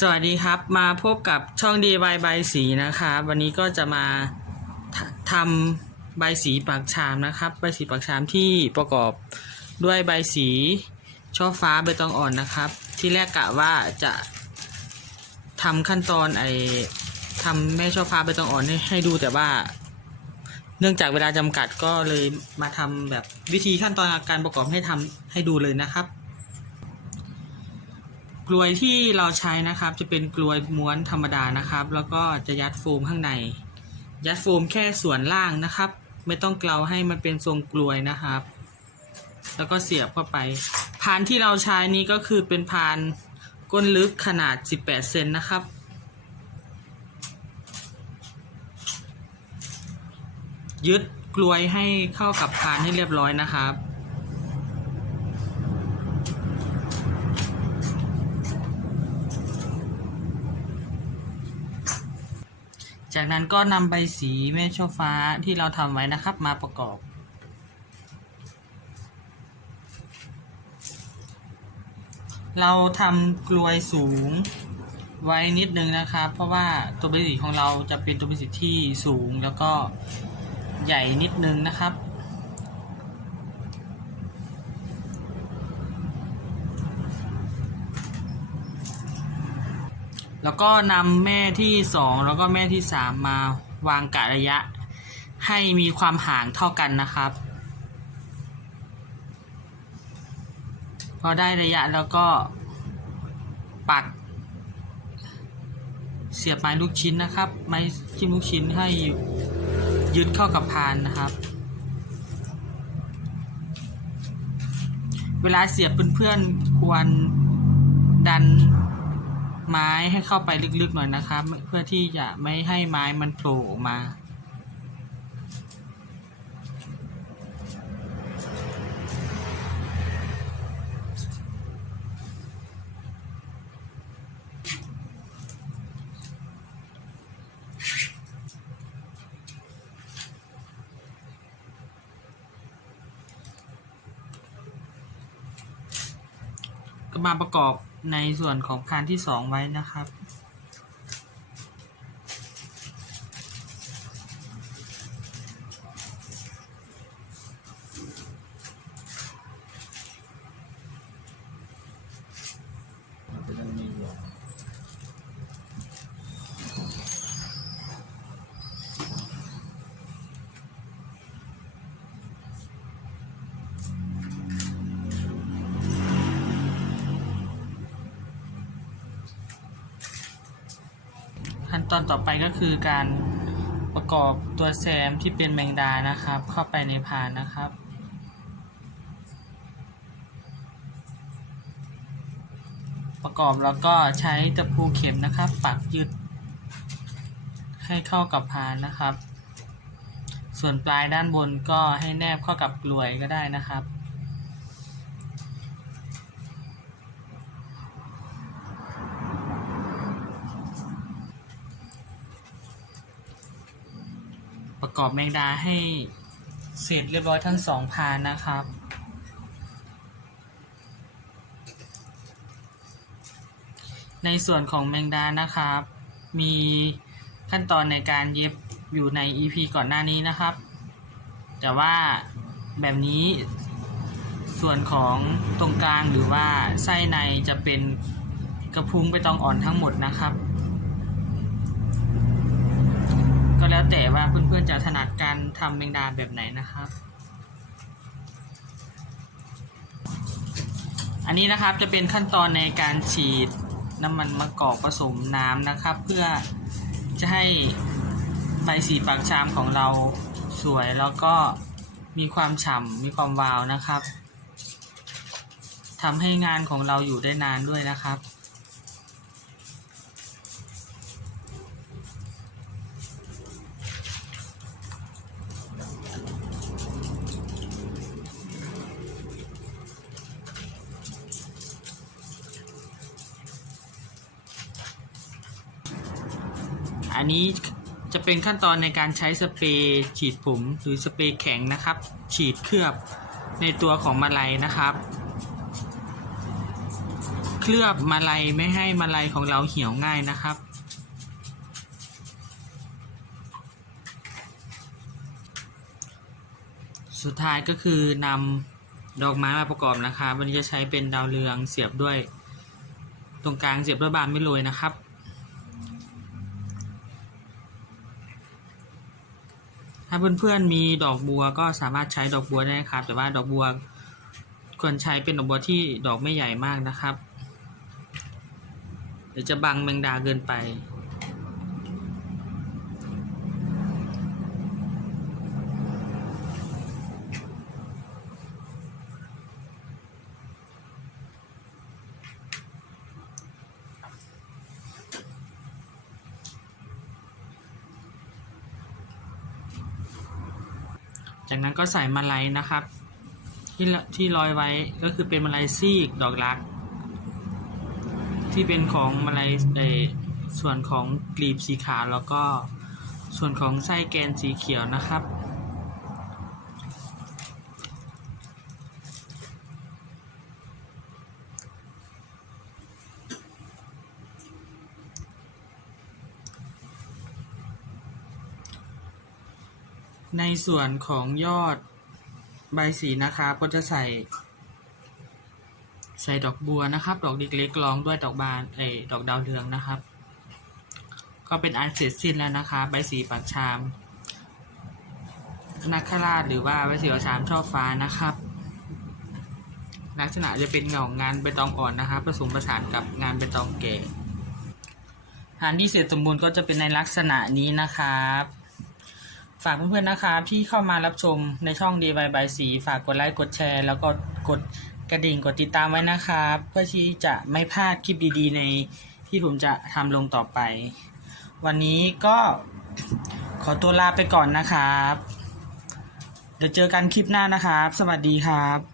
สวัสดีครับมาพบกับช่อง DIY ใบสีนะครับวันนี้ก็จะมาททำใบสีปากชามนะครับ ใบสีปากชามที่ประกอบด้วยใบสีช่อฟ้าใบตองอ่อนนะครับ ที่แรกกะว่าจะทำขั้นตอนไอทำแม่ช่อฟ้าใบตองอ่อนให้ให้ดูแต่ว่า เนื่องจากเวลาจำกัดก็เลยมาทำแบบวิธีขั้นตอนการประกอบให้ทำให้ดูเลยนะครับ กลวยที่เราใช้นะครับ จะเป็นกลวยม้วนธรรมดานะครับ แล้วก็จะยัดโฟมข้างใน ยัดโฟมแค่ส่วนล่างนะครับ ไม่ต้องเกลาให้มันเป็นทรงกลวยนะครับ แล้วก็เสียบเข้าไป พานที่เราใช้นี้ก็คือเป็นพานก้นลึกขนาด 18 เซนนะครับยึดกลวยให้เข้ากับพานให้เรียบร้อยนะครับ จากนั้นก็นำใบสีเมช่อฟ้าที่เราทำไว้นะครับมาประกอบ เราทำกลวยสูงไว้นิดนึงนะครับ เพราะว่าตัวใบสีของเราจะเป็นตัวใบสีที่สูงแล้วก็ใหญ่นิดนึงนะครับ แล้วก็นำแม่ที่สองแล้วก็แม่ที่สามมาวางกะระยะ ให้มีความห่างเท่ากันนะครับ พอได้ระยะแล้วก็ปัก เสียบไม้ลูกชิ้นนะครับ ไม้จิ้มลูกชิ้นให้ยึดเข้ากับพานนะครับ เวลาเสียบเพื่อนๆควรดัน ไม้ให้เข้าไปลึกๆหน่อยนะครับ เพื่อที่จะไม่ให้ไม้มันโผล่ออกมา มาประกอบในส่วนของพานที่สองไว้นะครับ ตอนต่อไปก็คือการประกอบตัวแซมที่เป็นแมงดานะครับ เข้าไปในพานนะครับ ประกอบแล้วก็ใช้ตะปูเข็มนะครับ ปักยึด ให้เข้ากับพานนะครับ ส่วนปลายด้านบนก็ให้แนบเข้ากับกลวยก็ได้นะครับ กอบแมงดาให้เสร็จเรียบร้อยทั้งสองพานนะครับ ในส่วนของแมงดานะครับ มีขั้นตอนในการเย็บอยู่ใน EP ก่อนหน้านี้นะครับ แต่ว่าแบบนี้ส่วนของตรงกลางหรือว่าไส้ในจะเป็นกระพุ้งไปตองอ่อนทั้งหมดนะครับ ก็ แล้วแต่ว่าเพื่อนๆจะถนัดการทำแมงดาแบบไหนนะครับ อันนี้นะครับจะเป็นขั้นตอนในการฉีดน้ำมันมะกอกผสมน้ำนะครับ เพื่อจะให้ใบสีปากชามของเราสวยแล้วก็มีความฉ่ำมีความวาวนะครับทำให้งานของเราอยู่ได้นานด้วยนะครับ อันนี้จะเป็นขั้นตอนในการใช้สเปรย์ฉีดผมหรือสเปรย์แข็งนะครับ ฉีดเคลือบในตัวของมาลัยนะครับ เคลือบมาลัยไม่ให้มาลัยของเราเหี่ยวง่ายนะครับ สุดท้ายก็คือนำดอกไม้มาประกอบนะครับวันนี้จะใช้เป็นดาวเรืองเสียบด้วย ตรงกลางเสียบด้วยบานไม่โรยนะครับ ถ้าเพื่อนๆมีดอกบัวก็สามารถใช้ดอกบัวได้ครับ แต่ว่าดอกบัวควรใช้เป็นดอกบัวที่ดอกไม่ใหญ่มากนะครับ เดี๋ยวจะบังแมงดาเกินไป จากนั้นก็ใส่มาลัยนะครับ ที่ที่ร้อยไว้ก็คือเป็นมาลัยซีกดอกรัก ที่เป็นของมาลัยเออส่วนของกลีบสีขาวแล้วก็ส่วนของไส้แกนสีเขียวนะครับ ในส่วนของยอดใบสีนะครับ ก็จะใส่ ใส่ดอกบัวนะครับ ดอกเล็กๆรองด้วยดอกบานเอดอกดาวเรืองนะครับ ก็เป็นอันเสร็จสิ้นแล้วนะคะ ใบสีปากชามนักขราชหรือว่าใบสีปากชามช่อฟ้านะครับ ลักษณะจะเป็นเงางานใบตองอ่อนนะครับผสมผสานกับงานใบตองแก่ฐานที่เสร็จสมบูรณ์ก็จะเป็นในลักษณะนี้นะครับ ฝากเพื่อนๆนะคะ ที่เข้ามารับชมในช่องดีบายบายสีฝากกดไลค์กดแชร์ แล้วก็กดกระดิ่งกดติดตามไว้นะครับ เพื่อที่จะไม่พลาดคลิปดีๆ ในที่ผมจะทำลงต่อไป วันนี้ก็ขอตัวลาไปก่อนนะครับ เดี๋ยวเจอกันคลิปหน้านะครับ สวัสดีครับ